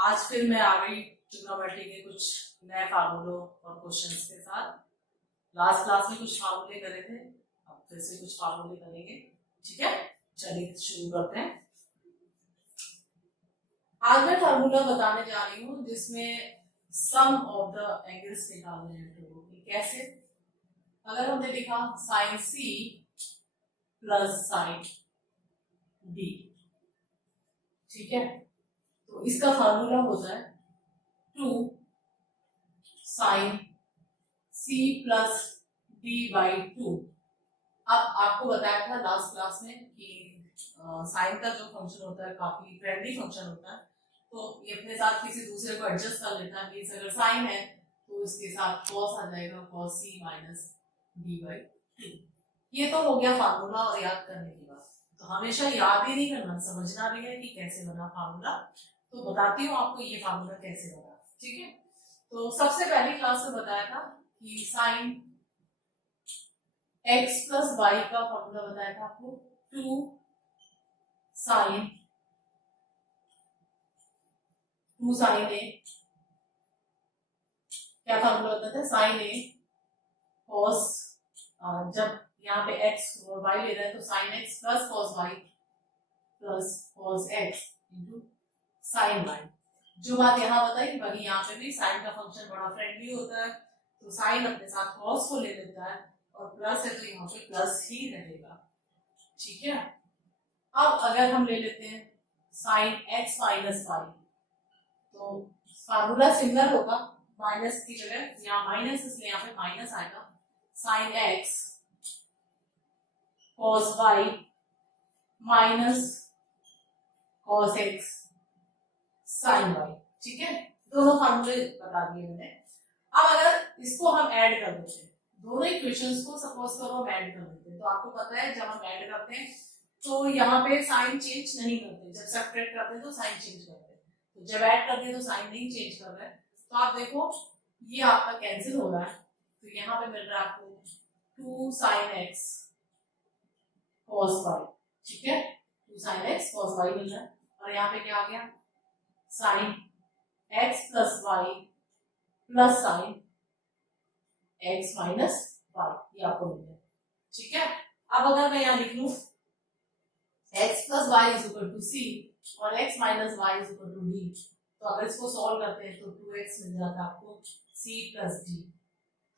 आज फिर मैं आ गई ट्रिग्नोमेट्री के कुछ नए फार्मूलों और क्वेश्चंस के साथ। लास्ट क्लास में कुछ फार्मूले करे थे, अब फिर से कुछ फार्मूले करेंगे। ठीक है, चलिए शुरू करते हैं। आज मैं फार्मूला बताने जा रही हूँ जिसमें सम ऑफ द एंगल्स निकालने हैं। तो कैसे? अगर हमने लिखा sine c plus sine d, ठीक है, तो इसका फार्मूला होता है 2 sine c plus d by 2। अब आपको बताया था लास्ट क्लास में कि साइन का जो फंक्शन होता है काफी फ्रेंडली फंक्शन होता है, तो ये अपने साथ किसी दूसरे को एडजस्ट कर लेता है। कि अगर साइन है तो इसके साथ कॉस आ जाएगा, cos c minus d by 2। ये तो हो गया फार्मूला और याद करने की बात। तो हमेशा याद ही नहीं करना, समझना भी है कि कैसे बना फार्मूला। तो बताती हूँ आपको ये फार्मूला कैसे बना। ठीक है, तो सबसे पहली क्लास में बताया था कि साइन x प्लस वाई का फॉर्मूला बताया था आपको 2 साइन ए। क्या फॉर्मूला होता था? साइन ए कॉस, जब यहाँ पे x और y ले रहा है तो sine x plus cos y plus cos x into sine y। जो बात यहाँ बताई वही यहाँ पे भी, साइन का फंक्शन बड़ा फ्रेंडली होता है, तो साइन अपने साथ कॉस को ले लेता है और प्लस है तो यहाँ पे प्लस ही रहेगा। ठीक है, अब अगर हम ले लेते हैं साइन x माइनस वाई, तो फार्मूला सिमिलर होगा, माइनस की जगह यहाँ माइनस, इसलिए यहाँ पे माइनस आएगा। Sine x cos y minus cos x sine y। ठीक है, दोनों फार्मूले बता दिए मैंने। अब अगर इसको हम ऐड कर देते हैं, दोनों इक्वेशंस को सपोज करो हम ऐड कर देते हैं, तो आपको पता है जब हम ऐड करते हैं तो यहाँ पे साइन चेंज नहीं करते, जब सब्ट्रैक्ट करते हैं तो साइन चेंज करते हैं, तो जब ऐड करते हैं तो साइन नहीं चेंज कर रहा है। तो आप देखो ये आपका कैंसिल हो रहा है, तो यहाँ पे मिल रहा है आपको 2 साइन एक्स कॉस वाई। ठीक है, 2 साइन एक्स कॉस वाई मिल रहा है, और यहाँ पे क्या आ गया? Sine x plus y plus sine x minus y, ये आपको मिल गया। ठीक है, अब अगर मैं यहाँ लिख लूं x plus Y is equal to C और x minus Y is equal to D, तो अगर इसको सॉल्व करते हैं तो 2x मिल जाता है आपको c प्लस डी,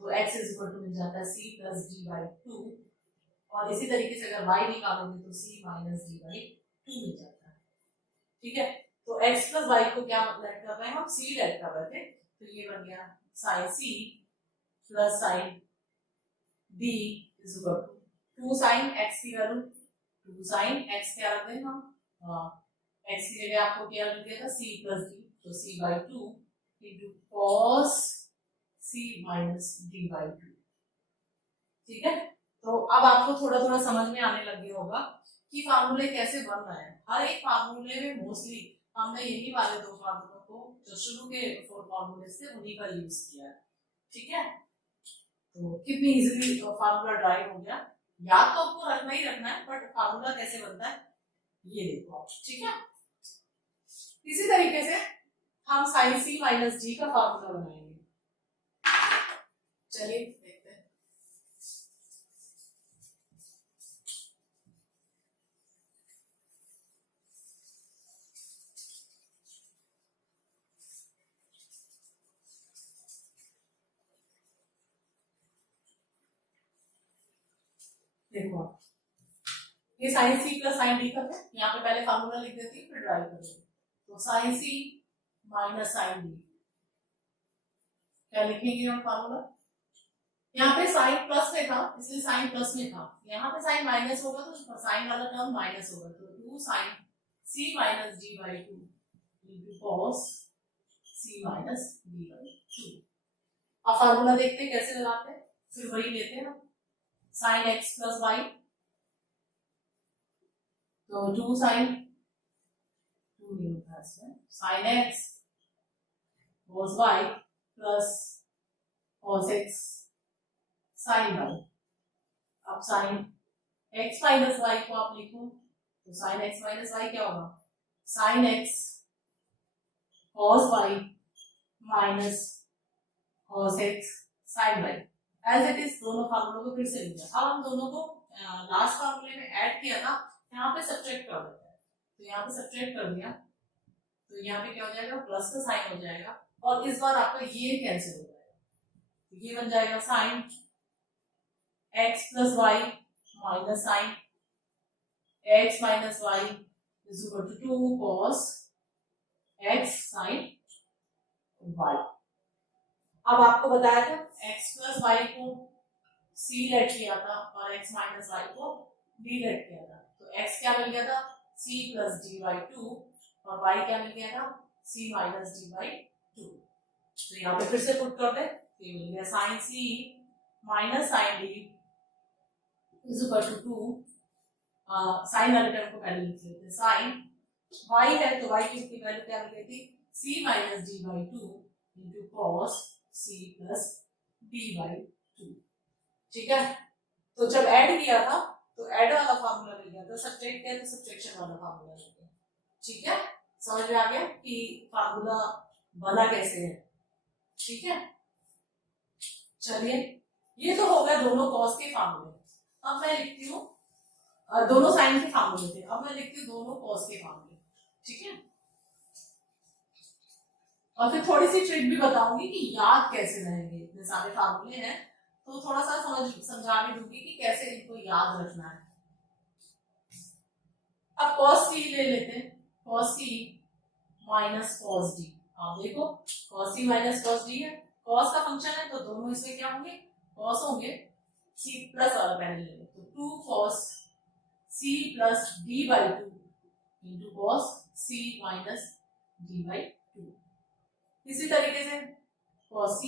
तो x इज इक्वल टू मिल जाता है c प्लस डी बाई 2, और इसी तरीके से अगर y निकालोगे तो c माइनस डी बाई 2 मिल जाता है। ठीक है, तो x प्लस वाई को क्या लेट कर रहे हैं हम? c लेट कर रहे थे, तो ये बन गया sine c plus sine d is equal to 2 sine x की वैल्यू 2 साइन x क्या रख दें हम? x की जगह आपको क्या मिल गया था? c प्लस d, तो c by 2 into cos c minus d by 2। ठीक है, तो अब आपको थोड़ा थोड़ा समझ में आने लग गया होगा कि फार्मूले कैसे बन रहे हैं। हर एक फार्मूले में मोस्टली हमने यही वाले दो फार्मूलों को जो शुरू के 4 फार्मूले थे उन्हीं का यूज किया है। ठीक है, तो कितनी इजीली फार्मूला ड्राइव हो गया। याद तो आपको रखना ही रखना है, बट फार्मूला कैसे बनता है ये देखो आप। ठीक है, इसी तरीके से हम साइन सी माइनस डी का फार्मूला बनाएंगे। चलिए देखते हैं। देखो ये sine c plus sine d करते हैं, यहाँ पे पहले फार्मूला लिख देती हूँ फिर ड्राइव कर देती हूँ। तो sine c minus sign D, क्या लिखेंगे हम फार्मूला? यहाँ पे साइन प्लस में था इसलिए साइन प्लस में था, यहाँ पे साइन माइनस होगा तो साइन वाला टर्म माइनस होगा, तो 2 sine c minus d by 2 into cos c minus d by 2। अब फार्मूला देखते हैं कैसे लगाते हैं, फिर वही लेते हैं साइन एक्स प्लस वाई, तो 2 साइन 2 नहीं होता इसमें, sine x cos y plus cos x sine y. अब साइन एक्स माइनस वाई को आप लिखो तो साइन एक्स माइनस वाई क्या होगा? Sine x cos y minus cos x sin y as it is. दोनों फार्मूलों को फिर से लिखा। अब हम दोनों को लास्ट फार्मूले में ऐड किया था, यहाँ पे सब्ट्रैक्ट कर देते हैं। तो यहाँ पे सब्ट्रैक्ट कर दिया तो यहाँ पे क्या हो जाएगा, प्लस का साइन हो जाएगा और इस बार आपका ये कैंसिल हो जाएगा। तो ये बन जाएगा sine x plus y minus sine x minus Y is equal to 2 cos x sin y। अब आपको बताया था x प्लस वाई को c लेट किया था और x माइनस वाई को d लेट किया था। तो x क्या मिल गया था, c प्लस डी बाई 2 और y क्या मिल गया था, c माइनस डी बाई 2। तो यहाँ पे फिर से पुट कर दे, तो ये मिल गया sine c minus sine d is equal to 2। Sine वाले टर्म को पहले लिख लेते हैं। साइन y है तो y की वैल्यू क्या मिल गई थी, c minus d by 2 into cos c plus d by 2। ठीक है, तो जब ऐड किया था तो ऐड वाला फार्मूला मिल गया था, सब्ट्रैक्ट किया तो सब्ट्रैक्शन वाला फार्मूला मिल गया। ठीक है, समझ में आ गया कि फार्मूला बना कैसे है। ठीक है, चलिए ये तो हो गया दोनों कॉस के फार्मूले। अब मैं लिखती हूँ दोनों साइन के फार्मूले थे, अब मैं लिखती हूँ दोनों कॉस के फार्मूले। ठीक है, और फिर थोड़ी सी ट्रिक भी बताऊंगी कि याद कैसे रहेंगे। इतने सारे फार्मूले हैं तो थोड़ा सा समझा भी दूंगी कि कैसे इनको याद रखना है। अब cos c ले लेते हैं, cos c minus cos d। आप देखो cos c minus cos d है, cos का फंक्शन है तो दोनों इसमें क्या होंगे, cos होंगे। c प्लस वाला पहले ले लो, तो 2 cos c plus d by 2 into cos c minus d by 2। इसी तरीके से cos c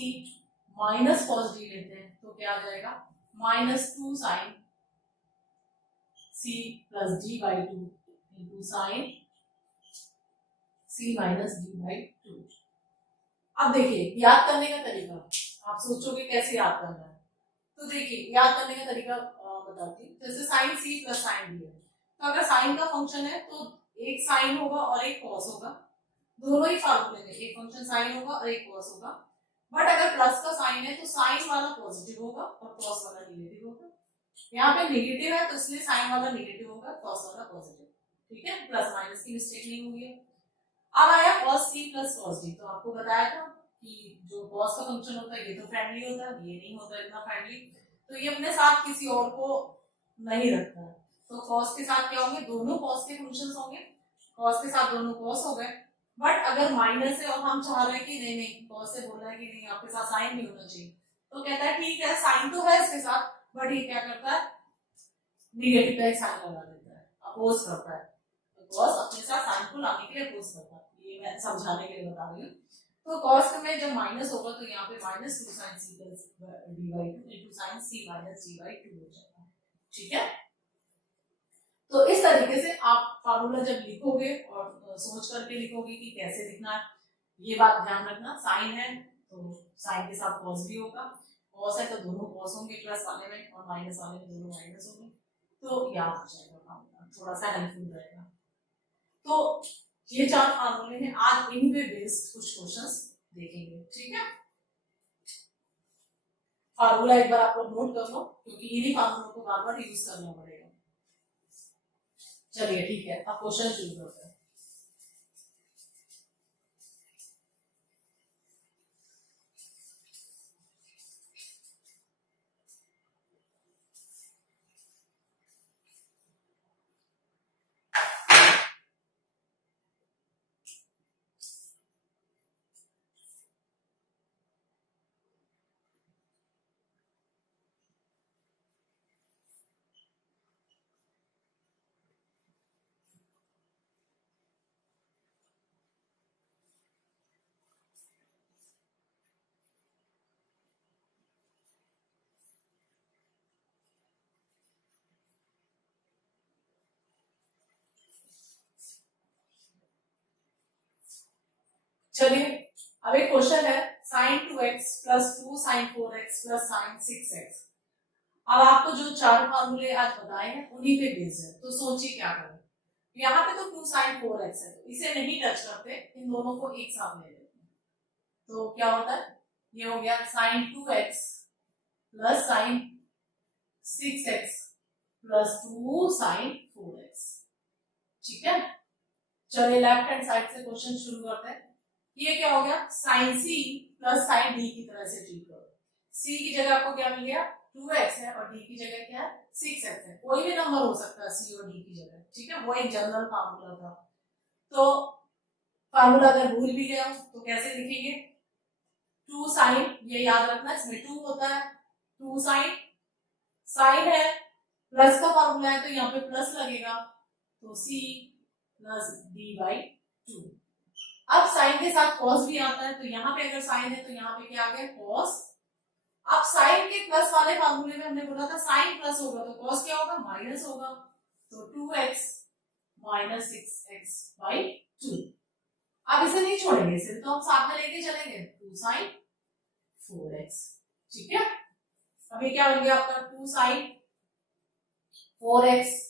minus cos d लेते हैं तो क्या आ जाएगा, minus 2 sine c plus d by 2 into sine c minus d by 2। अब देखिए याद करने का तरीका, आप सोचोगे कैसे याद करना है, तो देखिए याद करने का तरीका बताती हूँ। जैसे sine c plus sine d है, तो अगर साइन का फंक्शन है तो एक साइन होगा और एक कॉस होगा, दोनों ही फार्मूले में एक फंक्शन साइन होगा और एक कॉस होगा। बट अगर प्लस का साइन है तो साइन वाला पॉजिटिव होगा और कॉस वाला नेगेटिव होगा। यहाँ पे नेगेटिव है तो इसलिए साइन वाला नेगेटिव होगा, कॉस वाला पॉजिटिव। ठीक है, प्लस माइनस की मिस्टेक नहीं होगी। अब आया cos c plus cos d, तो आपको बताया था कि जो cos का फंक्शन होता है ये तो फ्रेंडली होता है, ये नहीं होता इतना फ्रेंडली, तो ये अपने साथ किसी और को नहीं रखता है। तो cos के साथ क्या होंगे, दोनों cos के फंक्शंस होंगे, cos के साथ दोनों cos हो गए। बट अगर माइनस है और हम चाह रहे हैं कि नहीं नहीं cos से बोल रहा है कि नहीं आपके साथ साइन नहीं होना चाहिए, तो कहता है ठीक है साइन तो है इसके साथ, बट ये क्या करता है, निगेटिव का एक साइन लगा देता है, अपोज करता है। cos अपने साथ साइन को लाने के लिए अपोज करता है, ये मैं समझाने के लिए बता रही हूँ। तो cos में जब माइनस होगा तो यहाँ पे minus 2 sin c plus d by 2 into sin c minus d by 2 हो जाएगा। ठीक है, तो इस तरीके से आप फार्मूला जब लिखोगे और सोच करके लिखोगे कि कैसे लिखना है, ये बात ध्यान रखना। साइन है तो साइन के साथ cos भी होगा, cos है तो दोनों cos होंगे प्लस वाले में और माइनस वाले में दोनों माइनस होंगे, तो याद हो जाएगा फार्मूला, थोड़ा सा हेल्पफुल रहेगा। तो ये 4 फार्मूले हैं, आज इन्हीं पे बेस्ड कुछ क्वेश्चंस देखेंगे। ठीक है, फार्मूला एक बार आप लोग नोट कर लो क्योंकि इन्हीं फार्मूलों को बार बार यूज करना पड़ेगा। चलिए ठीक है, अब क्वेश्चन शुरू करते हैं। चलिए अब एक क्वेश्चन है, sin 2x plus 2 sin 4x plus sin 6x। अब आपको जो 4 फार्मूले आज बताए हैं उन्हीं पे बेस्ड है, तो सोचिए क्या करें। यहाँ पे तो 2 sin 4x है, तो इसे नहीं टच करते, इन दोनों को एक साथ ले लेते हैं। तो क्या होता है, ये हो गया sin 2x plus sin 6x plus 2 sin 4x। ठीक है, चलिए लेफ्ट हैंड साइड से क्वेश्चन शुरू करते हैं। ये क्या हो गया, sin c plus sin d की तरह से ट्रीट करो। c की जगह आपको क्या मिल गया, 2x है, और d की जगह क्या है, 6x है। कोई भी नंबर हो सकता है c और d की जगह, ठीक है, वो एक जनरल फार्मूला था। तो फार्मूला अगर भूल भी गया तो कैसे लिखेंगे, 2 sin, ये याद रखना इसमें 2 होता है, 2 sin, sin है, प्लस का फार्मूला है तो यहाँ पे प्लस लगेगा, तो c प्लस d बाई 2। अब साइन के साथ कॉस भी आता है, तो यहाँ पे अगर साइन है तो यहाँ पे क्या आ गया, कॉस। अब साइन के प्लस वाले फार्मूले में हमने बोला था साइन प्लस होगा तो कॉस क्या होगा, माइनस होगा, तो 2x माइनस 6x बाई 2। अब इसे नहीं छोड़ेंगे, इसे तो हम साथ में लेके चलेंगे, 2 sin 4x। ठीक है, अभी क्या बन गया आपका, 2 sin 4x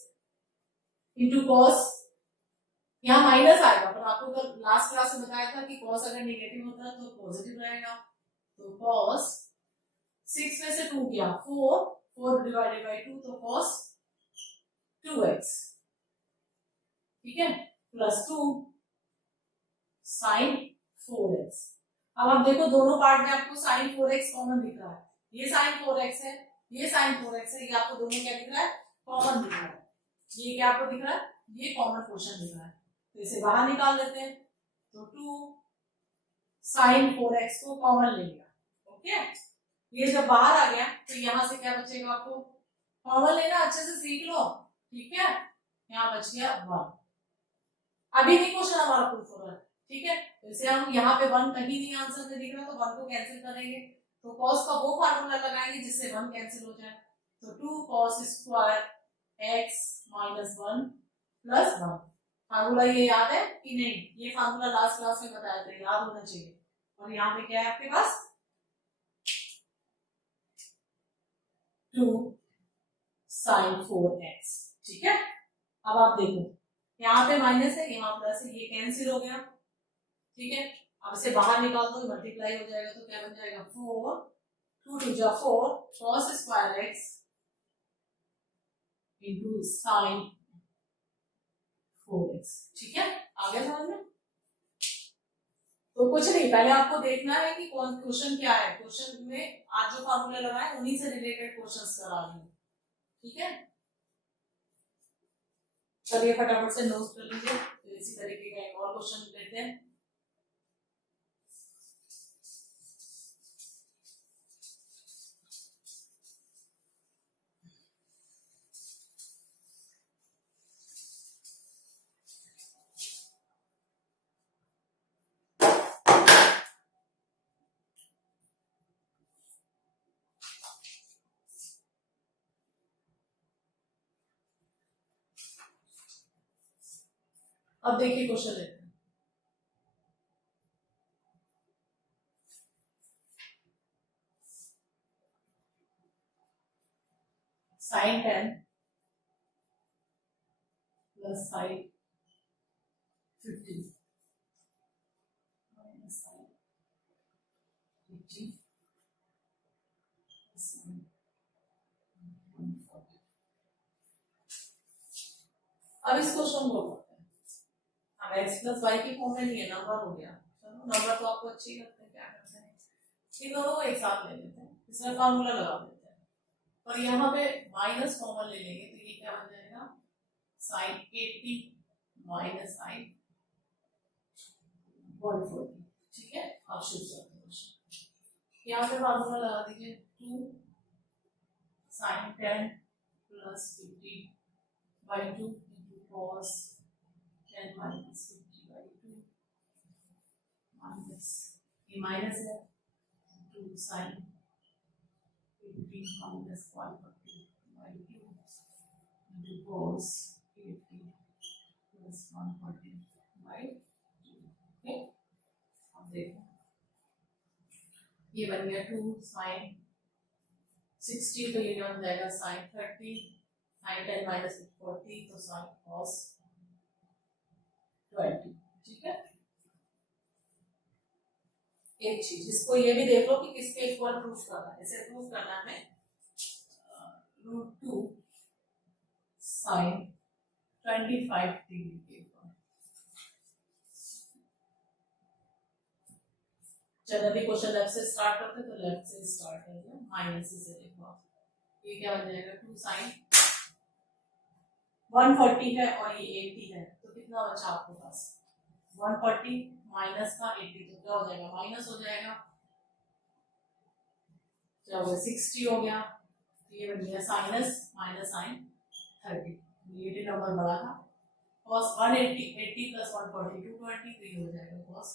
इंटू कॉस, यहाँ माइनस आएगा, पर आपको कल लास्ट क्लास में बताया था कि कॉस अगर नेगेटिव होता है तो पॉजिटिव रहेगा, तो कॉस 6 में से 2 गया 4 डिवाइडेड बाई 2, तो कॉस 2x, ठीक है, प्लस 2 sin 4x। अब आप देखो दोनों पार्ट में आपको sin 4x कॉमन दिख रहा है, ये sin 4x है, ये sin 4x है, ये आपको दोनों क्या दिख रहा है, कॉमन दिख रहा है। ये क्या आपको दिख रहा है, ये कॉमन पोर्शन दिख रहा है, तो इसे बाहर निकाल लेते हैं, तो 2 sin 4x को कॉमन ले लिया। ओके, ये जब बाहर आ गया तो यहां से क्या बचेगा, आपको कॉमन लेना अच्छे से सीख लो, ठीक है, यहाँ बच गया 1। अभी नहीं क्वेश्चन हमारा प्रूफ हो रहा है, ठीक है, तो इसे हम यहाँ पे 1 कहीं नहीं आंसर में दिख रहा, तो 1 को कैंसिल करेंगे, तो cos का वो फार्मूला लगाएंगे जिससे 1 कैंसिल हो जाए, तो 2 cos square x minus 1 plus 1। Formula ये याद है कि नहीं, ये फार्मूला लास्ट क्लास में बताया था, याद होना चाहिए। और यहाँ पे क्या है आपके पास, 2 sin 4x। ठीक है, अब आप देखो यहाँ पे माइनस है, यहाँ प्लस है, ये कैंसिल हो गया, ठीक है, अब इसे बाहर निकाल दो, मल्टीप्लाई हो जाएगा, तो क्या बन जाएगा, 4 2 2 जा 4 cos square x into sign 4x। ठीक है, आगे समझ में। तो कुछ नहीं, पहले आपको देखना है कि कौन क्वेश्चन क्या है, क्वेश्चन में आज जो फार्मूले लगाए उन्हीं से रिलेटेड क्वेश्चंस करा रही हूं, ठीक है। चलिए फटाफट से नोट कर लीजिए, तो इसी तरीके का एक और क्वेश्चन लेते हैं। अब देखिए क्वेश्चन लेते हैं। Sine 10 plus sine 15 minus sine 15 sine 140। अब इस क्वेश्चन को करते हैं। अब x प्लस वाई की फॉर्म में नहीं है, नंबर हो गया, चलो नंबर तो आपको अच्छे ही लगते हैं, क्या करते हैं, इन दोनों को एक साथ ले लेते हैं, इसमें फार्मूला लगा देते हैं, और यहाँ पे माइनस कॉमन ले लेंगे, तो ये क्या बन जाएगा, साइन 80 माइनस साइन 140। ठीक है, आप शुरू करते हैं, यहाँ पे फार्मूला लगा दीजिए, 2 sine 10 plus 50 by 2 into cos 10 minus 50 by 2 minus, ये माइनस है, 2 sine 50 minus 140 by 2 into cos 80 plus 140 by 2। Okay, अब देखो ये बन गया 2 साइन 60, तो ये बन जाएगा साइन 30, साइन 10 माइनस 40, तो साइन कॉस 20। ठीक है, एक चीज इसको ये भी देख लो कि किसके इक्वल प्रूफ करना है। इसे प्रूफ करना है √2 sin 25 डिग्री के इक्वल। चलो अभी क्वेश्चन लेफ्ट से स्टार्ट करते हैं, तो लेफ्ट से स्टार्ट करते हैं, माइनस से देखो ये क्या बन जाएगा 2 sin 140 है और ये 80 है, तो कितना बचा आपके पास 140 माइनस का 80, तो क्या हो जाएगा माइनस हो जाएगा, क्या हो गया 60 हो गया, ये बन गया sines minus sine 30, negative number बड़ा था, cos 180 80 प्लस 140 220, तो ये हो जाएगा cos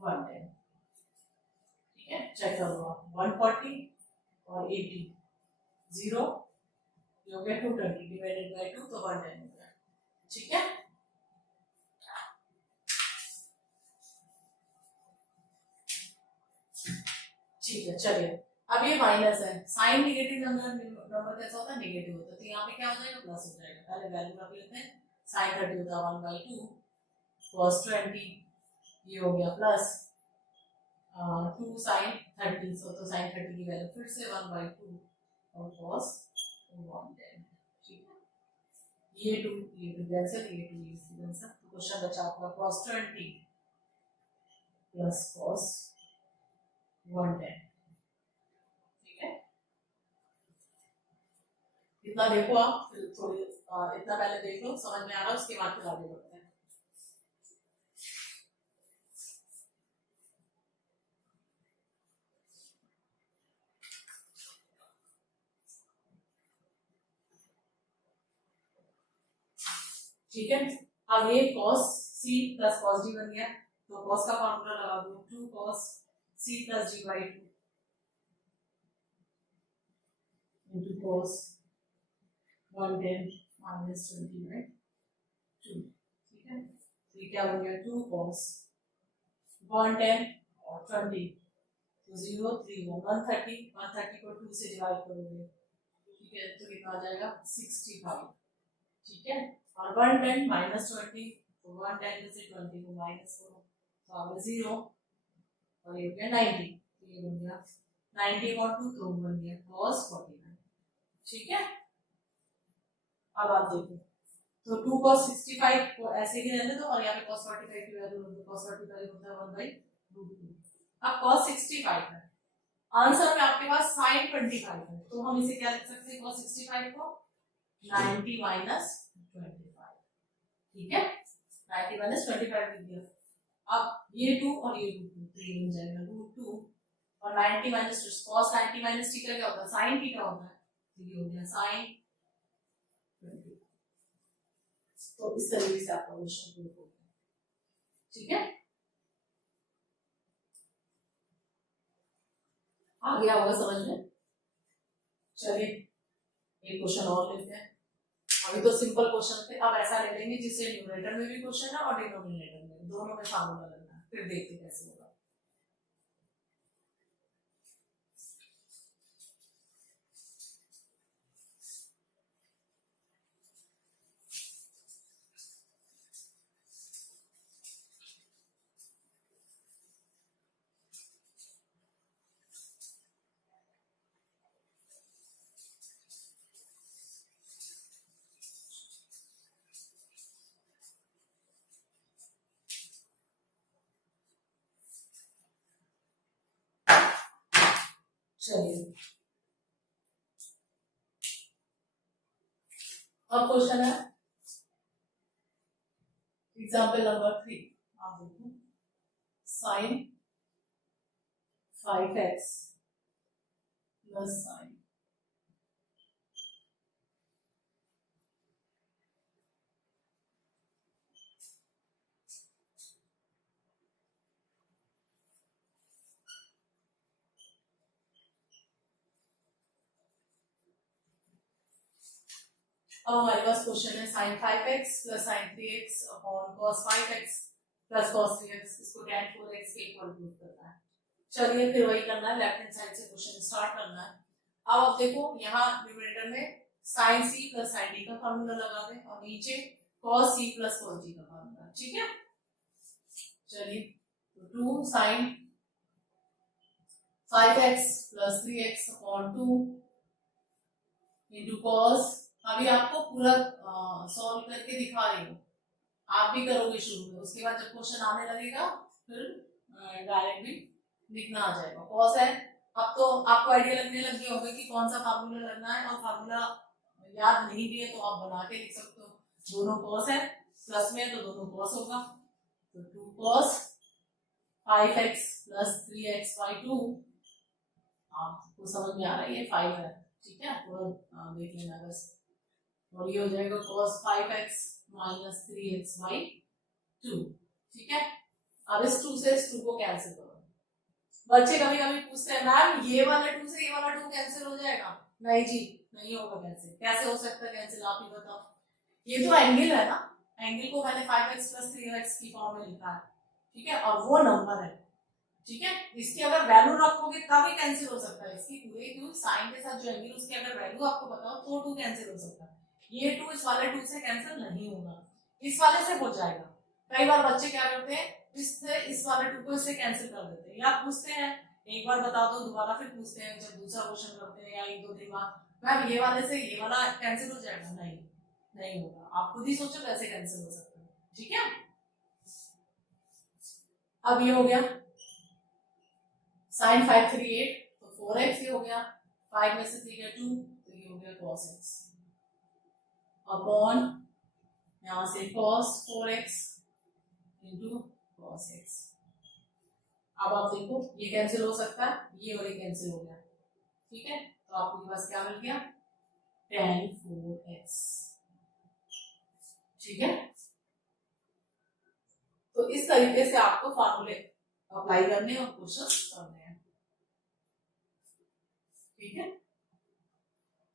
110। ठीक है, चेक करो 140 और 80 0 हो गया 220 डिवाइडेड बाय 2, तो 110 हो गया। ठीक है, ठीक है, चलिए अब ये माइनस है, साइन नेगेटिव नंबर कैसा होता है नेगेटिव होता है, तो यहाँ पे क्या हो जाएगा प्लस हो जाएगा। पहले वैल्यू रख लेते हैं, साइन 30 होता है 1/2 cos 20, ये हो गया प्लस 2 sin 30, तो साइन 30 की वैल्यू फिर से 1/2 और cos 110। ठीक है, ये 2 कैंसिल, ये 2 कैंसिल, तो क्वेश्चन बचा आपका cos 20 प्लस cos 110। ठीक है, इतना देखो आप, फिर थोड़ी इतना पहले देख लो समझ में आ रहा है, उसके बाद फिर आगे बढ़ते हैं। ठीक है, अब ये cos c plus cos d बन गया, तो cos का फॉर्मूला लगा दो 2 cos c plus d/2 into cos 110 minus 20/2। ठीक है, तो ये क्या हो गया 2 cos 110 और 20, तो 0 3 130 को 2 से डिवाइड करोगे, ठीक है, तो कितना आ जाएगा 65। ठीक है, और 110 माइनस 20, तो 110 में से 20 को माइनस करो, तो आ गया 0 और ये हो गया 90, तो ये बन गया 90 और 2 तो बन गया cos 49। ठीक है, अब आप देखो, तो 2 cos 65 को ऐसे ही रहने दो और यहाँ पे cos 45 की वैल्यू रख दो, cos 45 होता है 1/√2। अब cos 65 है, आंसर में आपके पास sin 25 है, तो हम इसे क्या लिख सकते हैं cos 65 को 90 माइनस 25। ठीक है, 90 माइनस 25 लिख दिया। अब ये 2 और ये 2 तो ये बन जाएगा √2 और 90 माइनस cos 90 माइनस थीटा क्या होता है sin थीटा होता है, तो ये हो गया sin 20। तो इस तरीके से आपका क्वेश्चन प्रूफ हो गया। ठीक है, आ गया होगा समझ में। चलिए एक क्वेश्चन और लेते हैं, अभी तो सिंपल क्वेश्चन थे, अब ऐसा ले लेंगे जिससे न्यूमरेटर में भी क्वेश्चन है और डिनोमिनेटर में, दोनों में फार्मूला लगना है, फिर देखते कैसे होगा। चलिए अब क्वेश्चन है एग्जाम्पल नंबर 3, आप देखो sin 5x प्लस sin अब हमारे पास क्वेश्चन है sin 5x plus sin 3x upon cos 5x plus cos 3x, इसको tan 4x के इक्वल प्रूफ करना है। चलिए फिर वही करना है, लेफ्ट हैंड साइड से क्वेश्चन स्टार्ट करना है। अब आप देखो यहाँ न्यूमरेटर में sin c plus sin d का फॉर्मूला लगा दें और नीचे cos c plus cos g का फॉर्मूला, ठीक है। चलिए, 2 sin 5x plus 3x upon 2 into cos. अभी आपको पूरा सॉल्व करके दिखा रही हूँ, आप भी करोगे शुरू में, उसके बाद जब क्वेश्चन आने लगेगा फिर डायरेक्ट भी लिखना आ जाएगा। कॉस है, अब तो आपको आइडिया लगने लग गया होगा कि कौन सा फार्मूला लगना है, और फार्मूला याद नहीं भी है तो आप बना के लिख सकते हो। दोनों कॉस है, प्लस में तो दोनों कॉस होगा, तो 2 cos 5x plus 3x by 2, आपको समझ में आ रहा है ये 5 है, ठीक है, थोड़ा देख लेना बस। और ये हो जाएगा cos 5x minus 3x by 2, ठीक है। अब इस 2 से इस 2 को कैंसिल करो। बच्चे कभी कभी पूछते हैं मैम ये वाला 2 से ये वाला 2 कैंसिल हो जाएगा? नहीं जी, नहीं होगा कैंसिल। कैसे हो सकता है कैंसिल, आप ही बताओ। ये तो एंगल है ना, एंगल को मैंने 5x प्लस 3x की फॉर्म में लिखा है, ठीक है, और वो नंबर है, ठीक है। इसकी अगर वैल्यू रखोगे तब ही कैंसिल हो सकता है। इसकी पूरे क्यों साइन के साथ जो एंगल उसकी अगर वैल्यू आपको बताओ तो 2 कैंसिल हो सकता है। ये 2 इस वाले 2 से कैंसिल नहीं होगा, इस वाले से हो जाएगा। कई बार बच्चे क्या करते हैं, इससे इस वाले 2 को इससे कैंसिल कर देते हैं, या पूछते हैं एक बार बता दो, दोबारा फिर पूछते हैं जब दूसरा क्वेश्चन करते हैं या 1-2 दिन बाद, मैम ये वाले से ये वाला कैंसिल हो जाएगा? नहीं, नहीं होगा। आप खुद ही सोचो कैसे कैंसिल हो सकता है, ठीक है। अब ये हो गया sin 5 3 8, तो 4x ये हो गया, 5 में से 3 गया 2, तो ये हो गया cos x अपॉन यहां से cos 4x into cos x। अब आप देखो ये कैंसिल हो सकता है, ये और ये कैंसिल हो गया, ठीक है, तो आपके पास क्या मिल गया tan 4x, ठीक है। तो इस तरीके से आपको फार्मूले अप्लाई करने और क्वेश्चन करने हैं, ठीक है।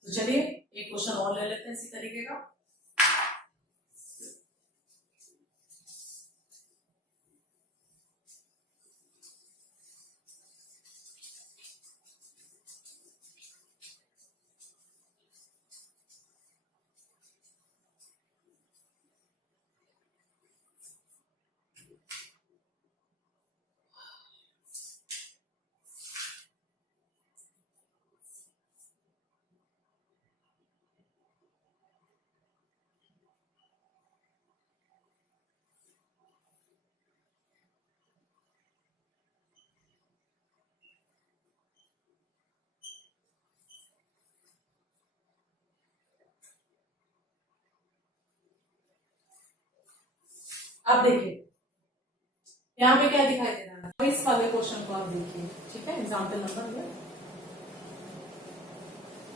तो चलिए एक क्वेश्चन और ले लेते हैं इसी तरीके का। अब देखिए यहाँ पे क्या दिखाई दे रहा है, तो इस वाले क्वेश्चन को आप देखिए, ठीक है, एग्जाम्पल नंबर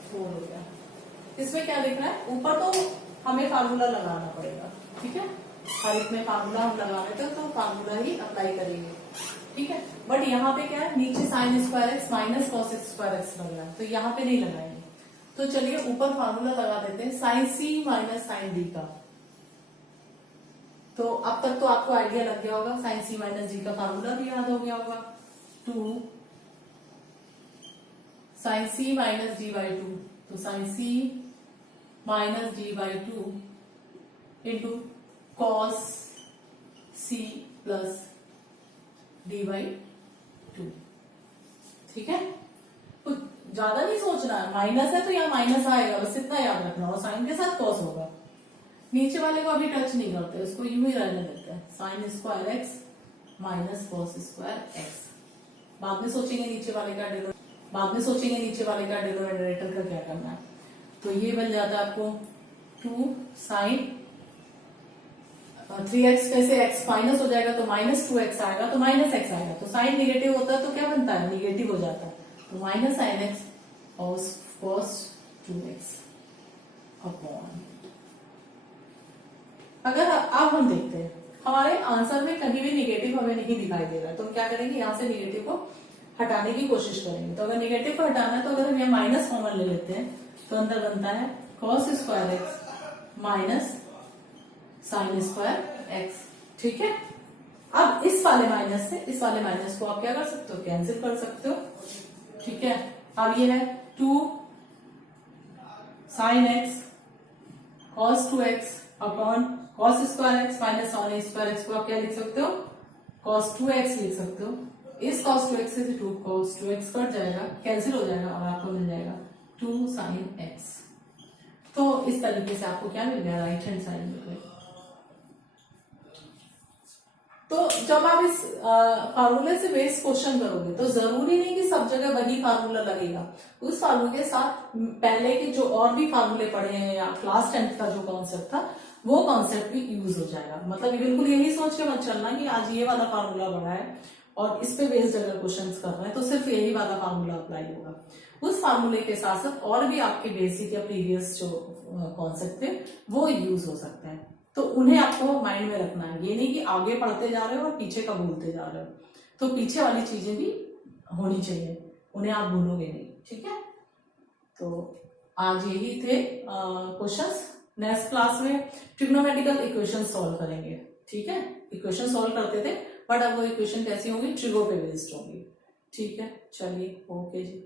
4 हो गया। इसमें क्या दिख रहा है, ऊपर तो हमें फार्मूला लगाना पड़ेगा, ठीक है, हर एक में फार्मूला हम लगा रहे थे तो फार्मूला ही अप्लाई करेंगे, ठीक है। बट यहाँ पे क्या है, नीचे sine square X minus cos square x लग रहा है, तो यहाँ पे नहीं लगाएंगे। तो चलिए ऊपर फार्मूला लगा देते हैं sign c minus sign D का। तो अब तक तो आपको आइडिया लग गया होगा, साइन सी माइनस डी का फार्मूला भी याद हो गया होगा, 2 sine c minus d by 2, तो sine c minus d by 2 into cos c plus d by 2, ठीक है। कुछ ज्यादा नहीं सोचना है, माइनस है तो यहाँ माइनस आएगा, बस इतना याद रखना, और साइन के साथ कॉस होगा। नीचे वाले को अभी टच नहीं करते, उसको यूं ही रहने देते हैं, sine square X minus cos square x. बाद में सोचेंगे नीचे वाले का डिनोमिनेटर का क्या करना है। तो ये बन जाता है आपको 2 साइन 3x में से x माइनस हो जाएगा तो माइनस 2x आएगा, तो माइनस x आएगा, तो साइन निगेटिव होता है तो क्या बनता है, निगेटिव हो जाता है, तो माइनस साइन x और cos 2x अपॉन। अगर अब हम देखते हैं हमारे आंसर में कहीं भी निगेटिव हमें नहीं दिखाई दे रहा है, तो हम क्या करेंगे, यहाँ से निगेटिव को हटाने की कोशिश करेंगे। तो अगर निगेटिव को हटाना है तो अगर हम यहाँ माइनस कॉमन ले लेते हैं तो अंदर बनता है cos square X minus sine square x, ठीक है। अब इस वाले माइनस से इस वाले माइनस को आप क्या कर सकते हो, कैंसिल कर सकते हो, ठीक है। अब ये है 2 sine x cos 2x upon cos square X minus one A square X को आप क्या लिख सकते हो, cos 2x लिख सकते हो। इस cos 2x से 2 cos 2x कट जाएगा, कैंसिल हो जाएगा और आपको मिल जाएगा 2 sin x। तो इस तरीके से आपको क्या मिल गया, राइट हैंड साइड मिल गया। तो जब आप इस फार्मूले से बेस क्वेश्चन करोगे तो जरूरी नहीं कि सब जगह वही फार्मूला लगेगा, उस फार्मूले के साथ पहले के जो और भी फार्मूले पढ़े हैं या क्लास 10th का जो कॉन्सेप्ट था वो कॉन्सेप्ट भी यूज हो जाएगा। मतलब बिल्कुल यही सोच के मत चलना कि आज ये वाला फार्मूला पढ़ा है और इस पे बेस्ड अगर क्वेश्चन कर रहे हैं तो सिर्फ यही वाला फार्मूला अप्लाई होगा। उस फार्मूले के साथ साथ और भी आपके बेसिक या प्रीवियस जो कॉन्सेप्ट थे वो यूज हो सकते हैं, तो उन्हें आपको माइंड में रखना है। ये नहीं कि आगे पढ़ते जा रहे हो और पीछे का भूलते जा रहे हो, तो पीछे वाली चीजें भी होनी चाहिए, उन्हें आप भूलोगे नहीं। ठीक है, तो आज यही थे क्वेश्चंस। नेक्स्ट क्लास में ट्रिग्नोमेट्रिकल इक्वेशन सॉल्व करेंगे। ठीक है, इक्वेशन सॉल्व करते थे बट अब वो इक्वेशन कैसी होंगी, ट्रिगो पे बेस्ड होंगी। ठीक है, चलिए, ओके जी।